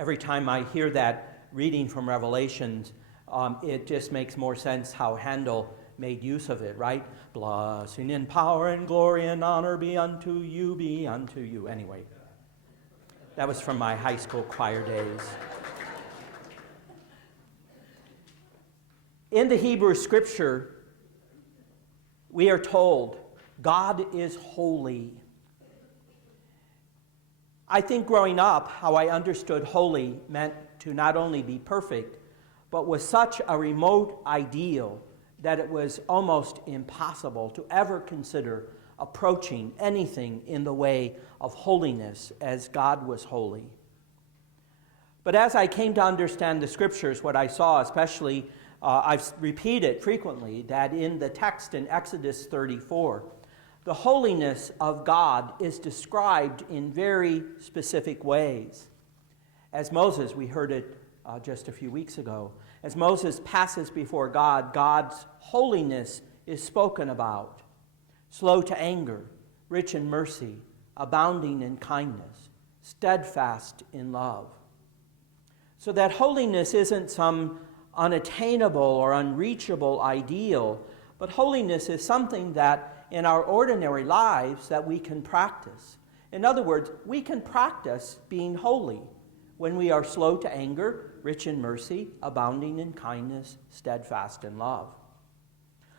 Every time I hear that reading from Revelations, it just makes more sense how Handel made use of it, right? Blessing and power and glory and honor be unto you, be unto you. Anyway, that was from my high school choir days. In the Hebrew Scripture, we are told God is holy. I think growing up, how I understood holy meant to not only be perfect, but was such a remote ideal that it was almost impossible to ever consider approaching anything in the way of holiness as God was holy. But as I came to understand the Scriptures, what I saw, especially, I've repeated frequently, that in the text in Exodus 34, the holiness of God is described in very specific ways. As Moses, we heard it just a few weeks ago, as Moses passes before God, God's holiness is spoken about. Slow to anger, rich in mercy, abounding in kindness, steadfast in love. So that holiness isn't some unattainable or unreachable ideal, but holiness is something that in our ordinary lives that we can practice. In other words, we can practice being holy when we are slow to anger, rich in mercy, abounding in kindness, steadfast in love.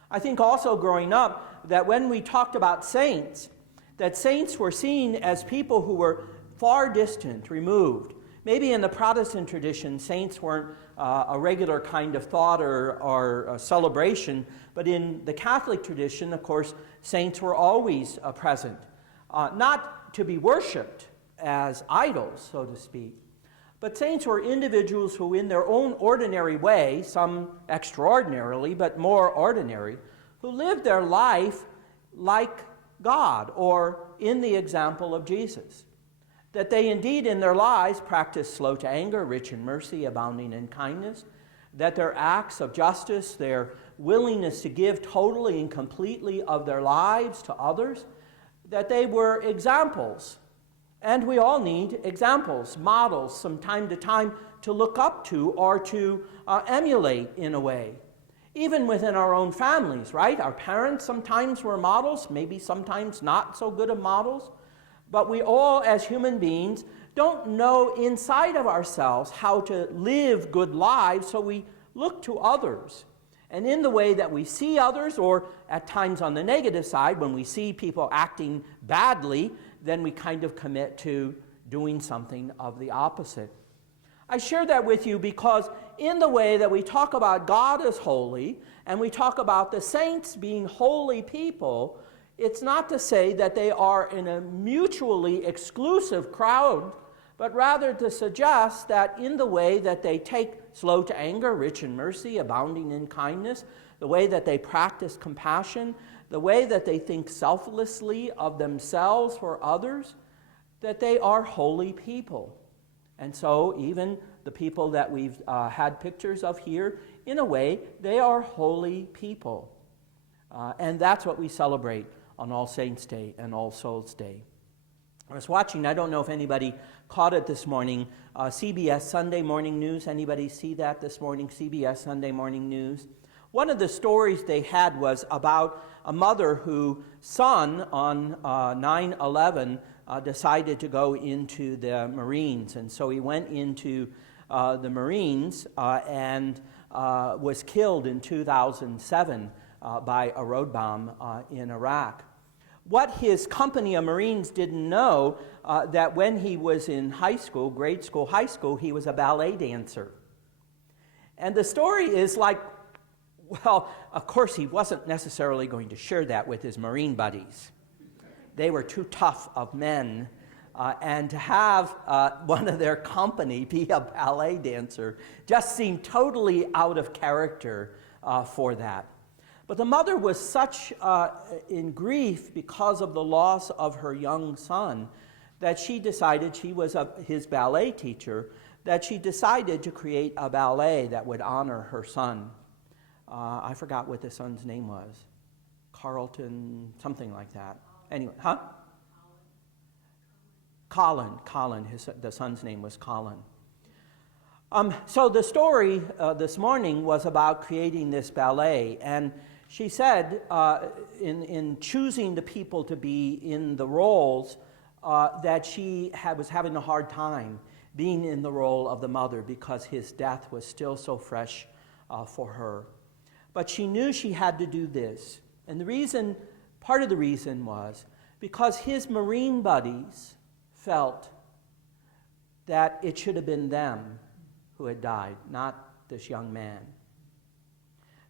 I think also growing up that when we talked about saints, that saints were seen as people who were far distant, removed. Maybe in the Protestant tradition, saints weren't a regular kind of thought or a celebration, but in the Catholic tradition, of course, saints were always present, not to be worshipped as idols, so to speak, but saints were individuals who in their own ordinary way, some extraordinarily, but more ordinary, who lived their life like God, or in the example of Jesus. That they indeed in their lives practiced slow to anger, rich in mercy, abounding in kindness, that their acts of justice, their willingness to give totally and completely of their lives to others, that they were examples. And we all need examples, models, from time to time to look up to or to emulate in a way. Even within our own families, right? Our parents sometimes were models, maybe sometimes not so good of models. But we all, as human beings, don't know inside of ourselves how to live good lives, so we look to others. And in the way that we see others, or at times on the negative side, when we see people acting badly, then we kind of commit to doing something of the opposite. I share that with you because in the way that we talk about God as holy, and we talk about the saints being holy people, it's not to say that they are in a mutually exclusive crowd, but rather to suggest that in the way that they take slow to anger, rich in mercy, abounding in kindness, the way that they practice compassion, the way that they think selflessly of themselves for others, that they are holy people. And so even the people that we've had pictures of here, in a way, they are holy people. And that's what we celebrate on All Saints' Day and All Souls' Day. I was watching, I don't know if anybody caught it this morning, CBS Sunday Morning News. Anybody see that this morning, CBS Sunday Morning News? One of the stories they had was about a mother whose son on 9/11 decided to go into the Marines. And so he went into the Marines and was killed in 2007 by a road bomb in Iraq. What his company of Marines didn't know, that when he was in high school, grade school, high school, he was a ballet dancer. And the story is like, well, of course he wasn't necessarily going to share that with his Marine buddies. They were too tough of men, and to have one of their company be a ballet dancer just seemed totally out of character for that. But the mother was such in grief because of the loss of her young son that she decided, she was his ballet teacher, that she decided to create a ballet that would honor her son. I forgot what the son's name was. Carlton, something like that. Anyway, huh? Colin. The son's name was Colin. So the story this morning was about creating this ballet, and she said in choosing the people to be in the roles that she was having a hard time being in the role of the mother because his death was still so fresh for her. But she knew she had to do this, and part of the reason was because his Marine buddies felt that it should have been them who had died, not this young man.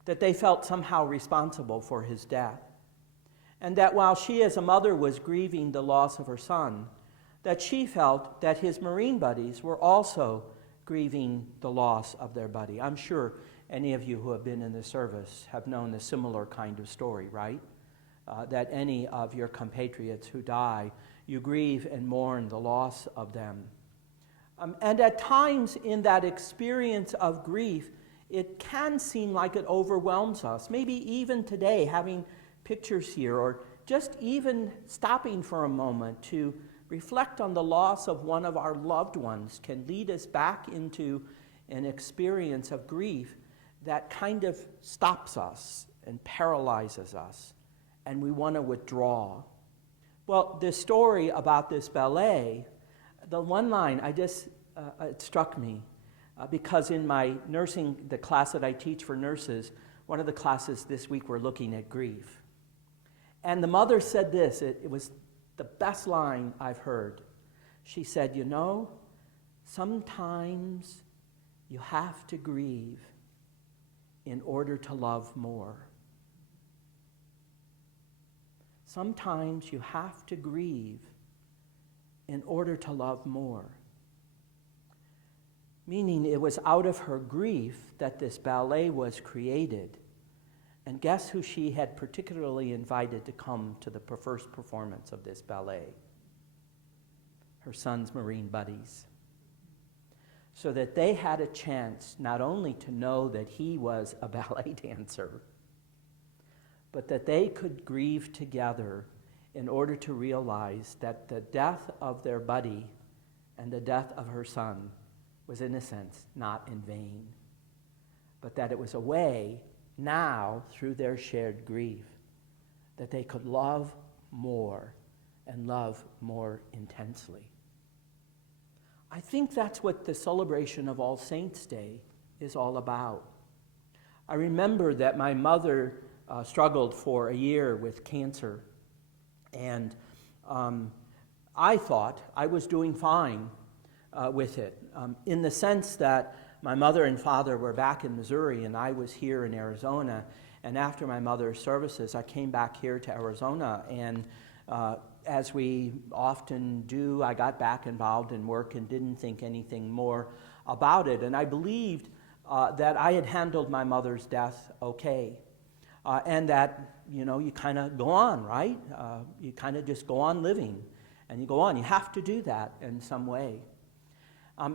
That they felt somehow responsible for his death. And that while she as a mother was grieving the loss of her son, that she felt that his Marine buddies were also grieving the loss of their buddy. I'm sure any of you who have been in the service have known a similar kind of story, right? That any of your compatriots who die, you grieve and mourn the loss of them. And at times in that experience of grief, it can seem like it overwhelms us. Maybe even today, having pictures here, or just even stopping for a moment to reflect on the loss of one of our loved ones can lead us back into an experience of grief that kind of stops us and paralyzes us, and we want to withdraw. Well, this story about this ballet, the one line, it struck me because in my nursing, the class that I teach for nurses, one of the classes this week we're looking at grief. And the mother said this, it was the best line I've heard. She said, sometimes you have to grieve in order to love more. Sometimes you have to grieve in order to love more. Meaning it was out of her grief that this ballet was created. And guess who she had particularly invited to come to the first performance of this ballet? Her son's Marine buddies. So that they had a chance not only to know that he was a ballet dancer, but that they could grieve together in order to realize that the death of their buddy and the death of her son was, in a sense, not in vain, but that it was a way now, through their shared grief, that they could love more and love more intensely. I think that's what the celebration of All Saints' Day is all about. I remember that my mother struggled for a year with cancer, and I thought I was doing fine with it, in the sense that my mother and father were back in Missouri and I was here in Arizona, and after my mother's services I came back here to Arizona, and as we often do, I got back involved in work and didn't think anything more about it, and I believed that I had handled my mother's death okay. And that, you kind of go on, right? You kind of just go on living, and you go on. You have to do that in some way.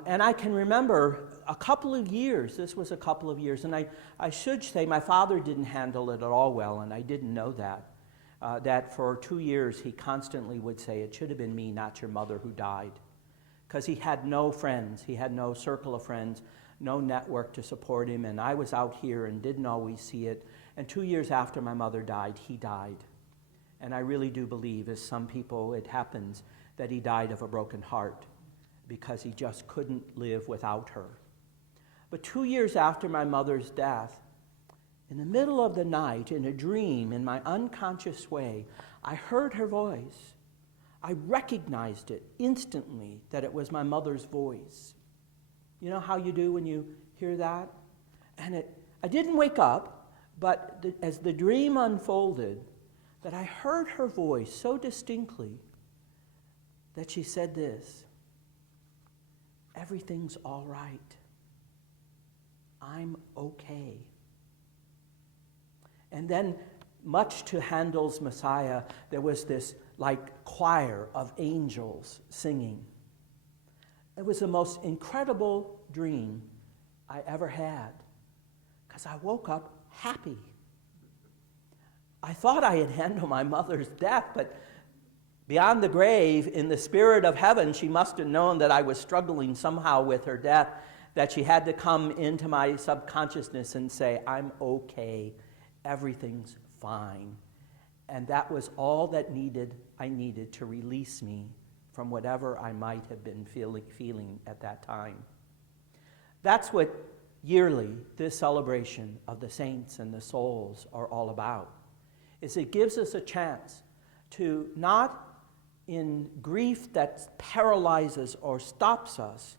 And I can remember a couple of years, this was a couple of years, and I should say my father didn't handle it at all well, and I didn't know that. That for 2 years he constantly would say, it should have been me, not your mother, who died. Because he had no friends, he had no circle of friends, no network to support him, and I was out here and didn't always see it. And 2 years after my mother died, he died. And I really do believe, as some people it happens, that he died of a broken heart because he just couldn't live without her. But 2 years after my mother's death, in the middle of the night, in a dream, in my unconscious way, I heard her voice. I recognized it instantly, that it was my mother's voice. You know how you do when you hear that? And I didn't wake up, but as the dream unfolded, that I heard her voice so distinctly that she said this, "Everything's all right. I'm okay." And then, much to Handel's Messiah, there was this choir of angels singing. It was the most incredible dream I ever had, because I woke up happy. I thought I had handled my mother's death, but beyond the grave, in the spirit of heaven, she must have known that I was struggling somehow with her death, that she had to come into my subconsciousness and say, I'm okay, everything's fine. And that was all that I needed to release me from whatever I might have been feeling at that time. That's what yearly this celebration of the saints and the souls are all about. Is it gives us a chance to not in grief that paralyzes or stops us,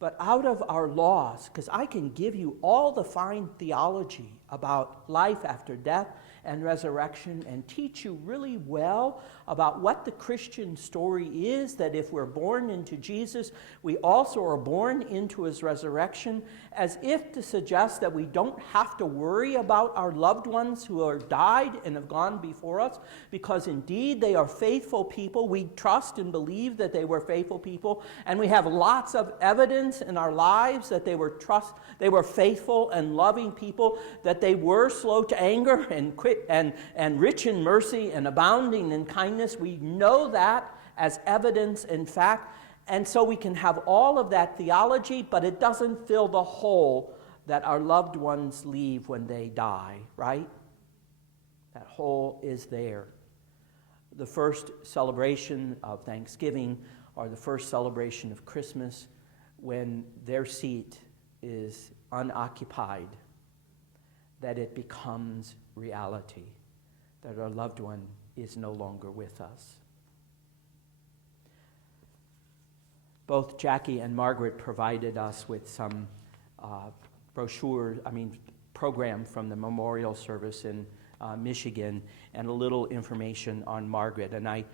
but out of our loss, because I can give you all the fine theology about life after death and resurrection and teach you really well about what the Christian story is, that if we're born into Jesus, we also are born into his resurrection, as if to suggest that we don't have to worry about our loved ones who are died and have gone before us, because indeed they are faithful people. We trust and believe that they were faithful people, and we have lots of evidence in our lives that they were faithful and loving people, that they were slow to anger and quick and rich in mercy and abounding in kindness. We know that as evidence and fact, and so we can have all of that theology, but it doesn't fill the hole that our loved ones leave when they die, right? That hole is there. The first celebration of Thanksgiving or the first celebration of Christmas, when their seat is unoccupied, that it becomes reality, that our loved one is no longer with us. Both Jackie and Margaret provided us with some program from the memorial service in Michigan, and a little information on Margaret. And I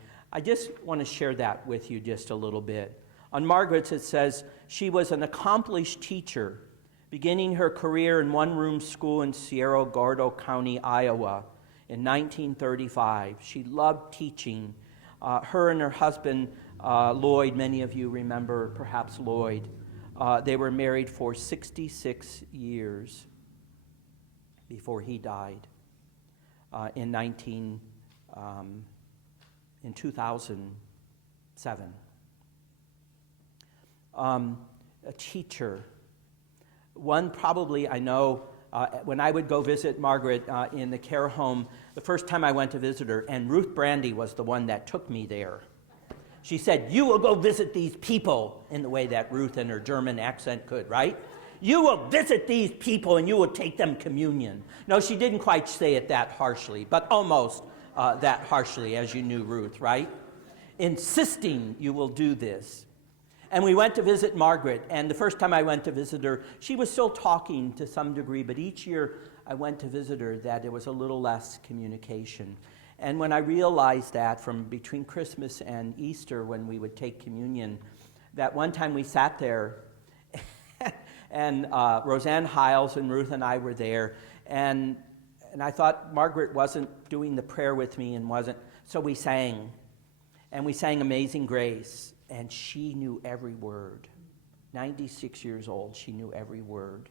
just want to share that with you just a little bit. On Margaret's, it says, she was an accomplished teacher, beginning her career in one-room school in Cerro Gordo County, Iowa, in 1935. She loved teaching. Her and her husband, Lloyd, many of you remember perhaps Lloyd, they were married for 66 years before he died in 2007. A teacher. One probably I know, when I would go visit Margaret in the care home, the first time I went to visit her, and Ruth Brandy was the one that took me there. She said, you will go visit these people, in the way that Ruth in her German accent could, right? You will visit these people and you will take them communion. No, she didn't quite say it that harshly, but almost that harshly, as you knew Ruth, right? Insisting you will do this. And we went to visit Margaret, and the first time I went to visit her, she was still talking to some degree, but each year I went to visit her, that there was a little less communication. And when I realized that from between Christmas and Easter, when we would take communion, that one time we sat there, and Roseanne Hiles and Ruth and I were there, and I thought Margaret wasn't doing the prayer with me and wasn't, so we sang, and we sang Amazing Grace. And she knew every word. 96 years old, she knew every word.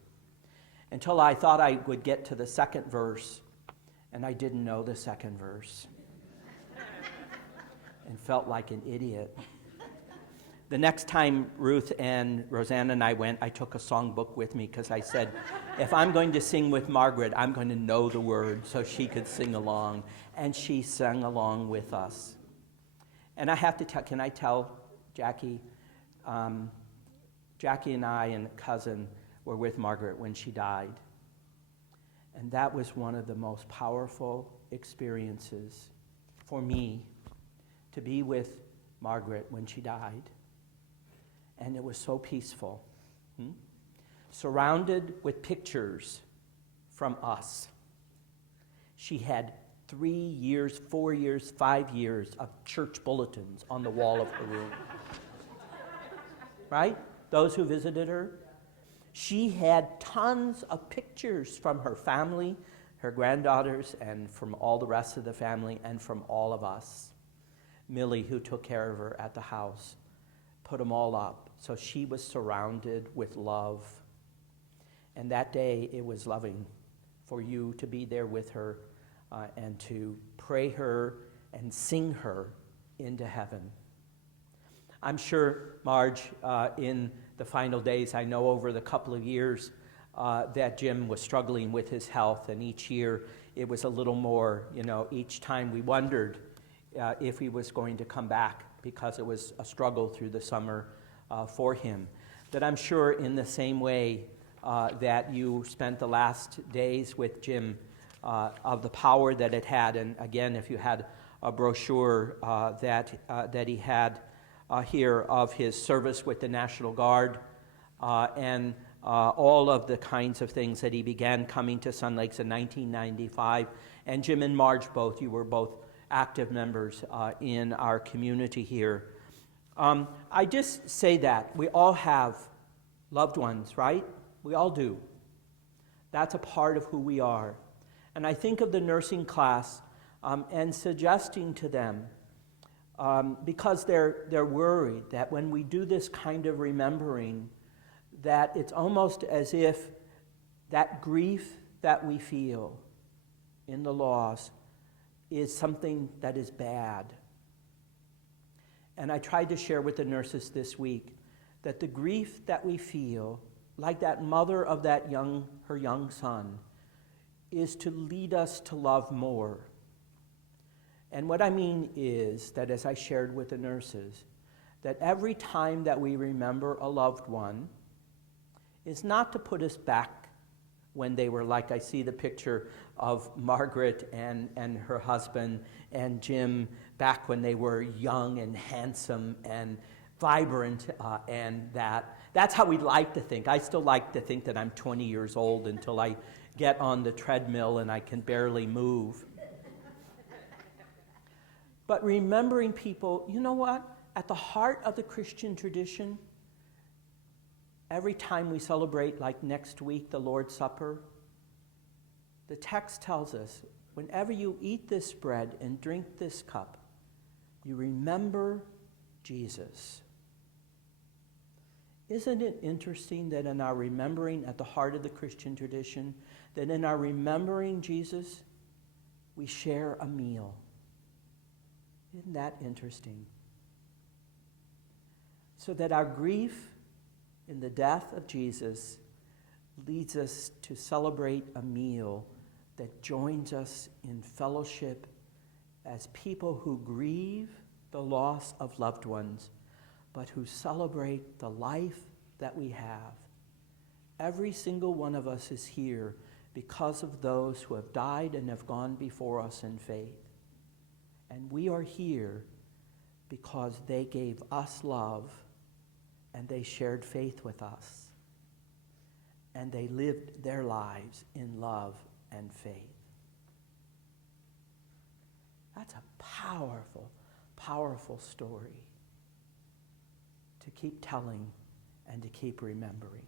Until I thought I would get to the second verse, and I didn't know the second verse. And felt like an idiot. The next time Ruth and Roseanne and I went, I took a songbook with me, because I said, if I'm going to sing with Margaret, I'm going to know the words so she could sing along. And she sang along with us. And I have to tell, can I tell Jackie? Jackie and I and a cousin were with Margaret when she died. And that was one of the most powerful experiences for me, to be with Margaret when she died. And it was so peaceful. Surrounded with pictures from us. She had 3 years, 4 years, 5 years of church bulletins on the wall of her room. Right? Those who visited her. She had tons of pictures from her family, her granddaughters, and from all the rest of the family, and from all of us. Millie, who took care of her at the house, put them all up. So she was surrounded with love. And that day, it was loving for you to be there with her and to pray her and sing her into heaven. I'm sure, Marge, in the final days. I know over the couple of years that Jim was struggling with his health, and each year it was a little more, each time we wondered if he was going to come back, because it was a struggle through the summer for him. That I'm sure in the same way that you spent the last days with Jim, of the power that it had. And again, if you had a brochure that he had here of his service with the National Guard, and all of the kinds of things that he began coming to Sun Lakes in 1995. And Jim and Marge both, you were both active members in our community here. I just say that we all have loved ones, right? We all do. That's a part of who we are. And I think of the nursing class and suggesting to them, because they're worried that when we do this kind of remembering, that it's almost as if that grief that we feel in the loss is something that is bad. And I tried to share with the nurses this week that the grief that we feel, like that mother of her young son, is to lead us to love more. And what I mean is that, as I shared with the nurses, that every time that we remember a loved one is not to put us back when they were, like I see the picture of Margaret and her husband and Jim back when they were young and handsome and vibrant, and that's how we like to think. I still like to think that I'm 20 years old until I get on the treadmill and I can barely move. But remembering people, you know what? At the heart of the Christian tradition, every time we celebrate, like next week, the Lord's Supper, the text tells us, whenever you eat this bread and drink this cup, you remember Jesus. Isn't it interesting that in our remembering at the heart of the Christian tradition, that in our remembering Jesus, we share a meal? Isn't that interesting? So that our grief in the death of Jesus leads us to celebrate a meal that joins us in fellowship as people who grieve the loss of loved ones, but who celebrate the life that we have. Every single one of us is here because of those who have died and have gone before us in faith. And we are here because they gave us love, and they shared faith with us, and they lived their lives in love and faith. That's a powerful, powerful story to keep telling and to keep remembering.